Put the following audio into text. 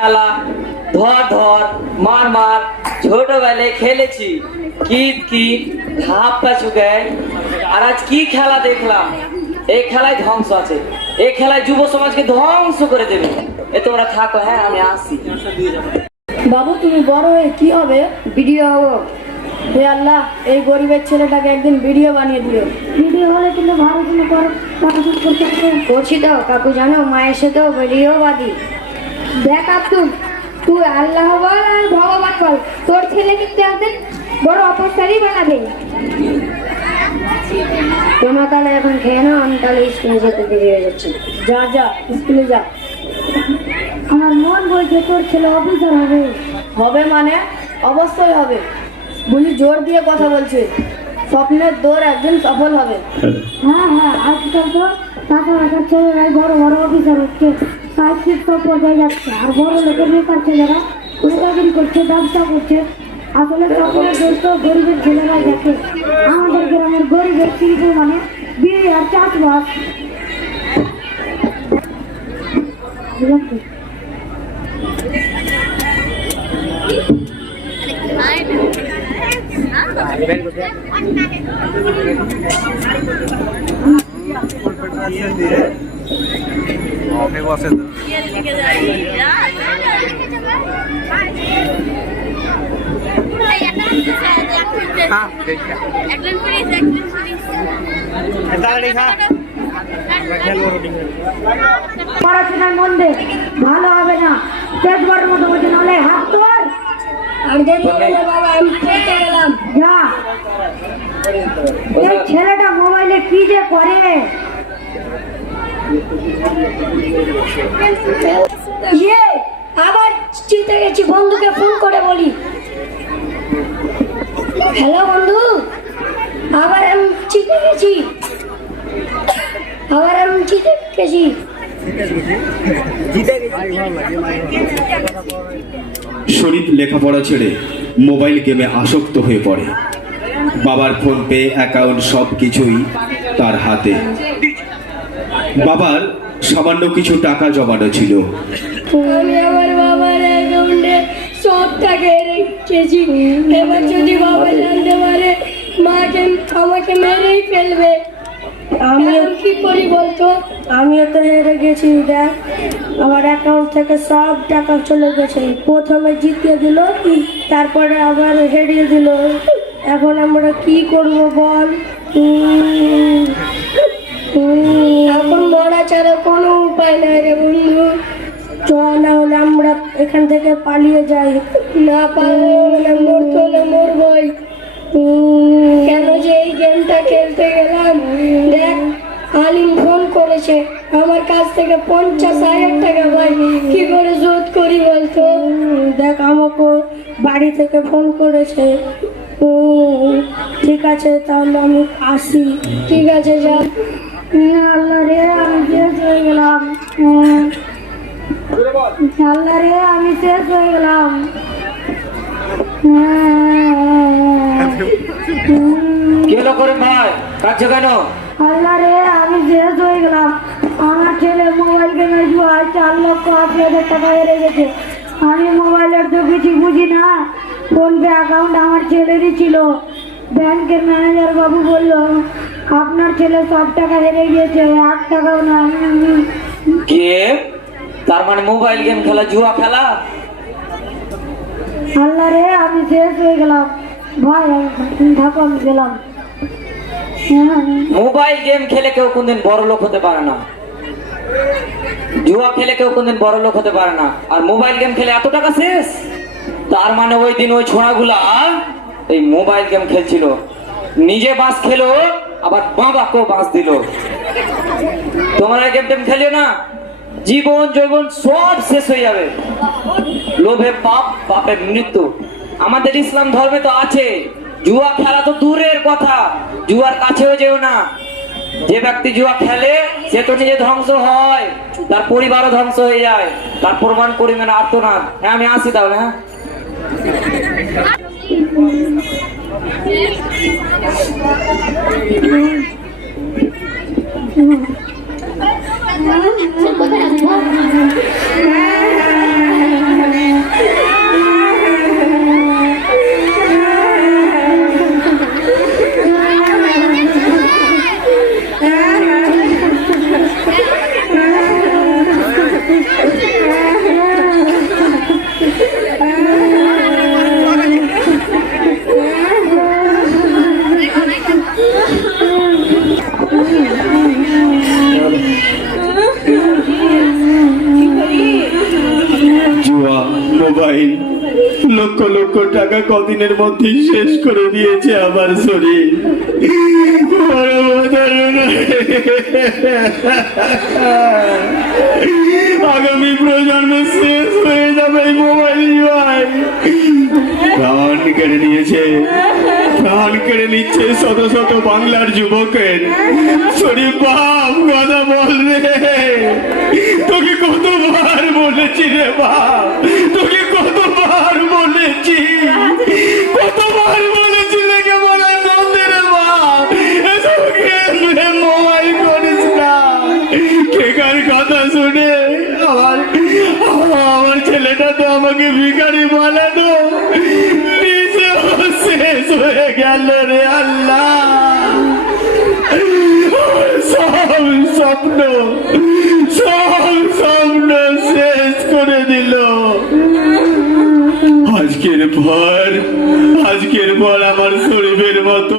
খেলা ধর ধর মার মার ছোটবেলায় খেলেছি। কিত কিত ধাপ চুকে আর আজ কি খেলা দেখলাম? এই খেলায় ধ্বংস আছে। এই খেলায় যুব সমাজকে ধ্বংস করে দেবে। এ তোমরা থাকো হ্যাঁ আমি আসি বাবু তুমি বড় হয়ে কি হবে? ভিডিও হব। হে আল্লাহ এই গরিবের ছেলেটাকে একদিন ভিডিও বানিয়ে দিও। ভিডিও হলে কিন্তু ভালো হবে। করছি তো কাকু জানো মায়ের সাথেও ভিডিও বাদি। দেখ আব্দুল তুই আল্লাহ বল আর ভগবান বল। তোর ছেলে কিন্তু একদিন বড় অপস্থারই বানাবে। তোমরা তাহলে এখন খেয়ে নাও আমি তাহলে স্কুলে যেতে দেরি হয়ে যাচ্ছে। যা যা স্কুলে যা। আমার মন বলছে তোর ছেলে অফিসার হবে। হবে মানে? অবশ্যই হবে। বলি জোর দিয়ে কথা বলছে। স্বপ্নের দৌড় একদিন সফল হবে। হ্যাঁ হ্যাঁ আজকাল তো টাকা রাখার ছেলেরাই বড় বড় অফিসার হচ্ছে। সাহিত্যিক সব পর্যায়ে যাচ্ছে আর বড় লোকের বেকার ছেলেরা নেতাগিরি করছে ব্যবসা করছে আসলে স্বপ্নের দোষ তো গরিবের ছেলেরা দেখে আমাদের গ্রামের গরিবের শিল্প মানে বিয়ে আর চাষবাস বুঝলি? পড়াশোনার মধ্যে ভালো হবে না শেষবারের মতো বলছে নাহলে হাত তোর ছেলেটা মোবাইলে কি যে করে? ইয়ে আবার চিনতে গেছি, বন্ধুকে ফোন করে বলি। হ্যালো বন্ধু, আবার আমি চিনতে গেছি। আবার আমি চিনতে গেছি। শরীফ লেখাপড়া ছেড়ে মোবাইল গেমে আসক্ত হয়ে পড়ে। বাবার ফোন পে অ্যাকাউন্ট সব কিছুই তার হাতে। বাবার সামান্য কিছু টাকা জমানো ছিল। আমি আমার বাবার অ্যাকাউন্টে সব টাকা রেখেছি। এবার যদি বাবা জানতে পারে মাকে আমাকে মেরেই ফেলবে। আমিও কি করি বলতো? আমিও তো হেরে গেছি দেখ। আমার অ্যাকাউন্ট থেকে সব টাকা চলে গেছে। প্রথমে জিতিয়ে দিল তারপরে আবার হেরিয়ে দিল। এখন আমরা কি করব বল? থেকে পঞ্চাশ হাজার টাকা ভাই কি করে শোধ করি বলতো? দেখ আমাকে বাড়ি থেকে ফোন করেছে। উম, ঠিক আছে তাহলে আমি আসি। ঠিক আছে যা। আল্লাহ রে আমি শেষ হয়ে গেলাম। উম, আল্লাহ রে আমি শেষ হয়ে গেলাম। কি হলো করে ভাই? কাটছো কেন? আল্লাহ রে আমি শেষ হয়ে গেলাম। আমার ছেলে মোবাইল কিনে জুয়ায় চার লক্ষ আশি হাজার টাকা হেরে গেছে। আমি মোবাইলের তো কিছু বুঝি না। ফোনপে অ্যাকাউন্ট আমার ছেলেরই ছিল। ব্যাংকের ম্যানেজার বাবু বলল আপনার ছেলে সব টাকা হেরে গিয়েছে এক টাকাও না। গেম তার মানে মোবাইল গেম খেলা জুয়া খেলা? আল্লাহ রে আমি শেষ হয়ে গেলাম। ভাই থাকো আমি গেলাম। হ্যাঁ মোবাইল গেম খেলে কেউ কোনদিন বড় লোক হতে পারে না। জুয়া খেলে কেউ কোনদিন বড় লোক হতে পারে না। আর মোবাইল গেম খেলে এত টাকা শেষ? তার মানে ওই দিন ওই ছোড়াগুলা এই মোবাইল গেম খেলছিল। নিজে বাস খেলো, আবার বাবাকেও বাস দিল। তোমরা গেম টেম খেলিও না? জীবন জৈবন সব শেষ হয়ে যাবে। লোভে পাপ, পাপের মৃত্যু। আমাদের ইসলাম ধর্মে তো আছে। জুয়া খেলা তো দূরের কথা। জুয়ার কাছেও যেও না। যে ব্যক্তি জুয়া খেলে, সে তো নিজে ধ্বংস হয়, তার পরিবারও ধ্বংস হয়ে যায়, তার প্রমাণ পরিমাণ আর্তনাদ। হ্যাঁ আমি আসি তাহলে হ্যাঁ? হ্যাঁ টাকা কদিনের মধ্যেই শেষ করে দিয়েছে আমার শরীর। আগামী প্রজন্ম শেষ হয়ে যাবে মোবাইল প্রাণ কেড়ে নিয়েছে, প্রাণ কেড়ে নিচ্ছে শত শত বাংলার যুবকের। শরীর বাপ কথা বল রে। তোকে কতবার বলেছি রে বাপ, তোকে ছেলেটা তো আমাকে ভিখারি নিজেও শেষ হয়ে গেল রে আল্লাহ। সব স্বপ্ন সব স্বপ্ন শেষ করে দিল। আজকের পর আজকের পর আমার শরীরের মতো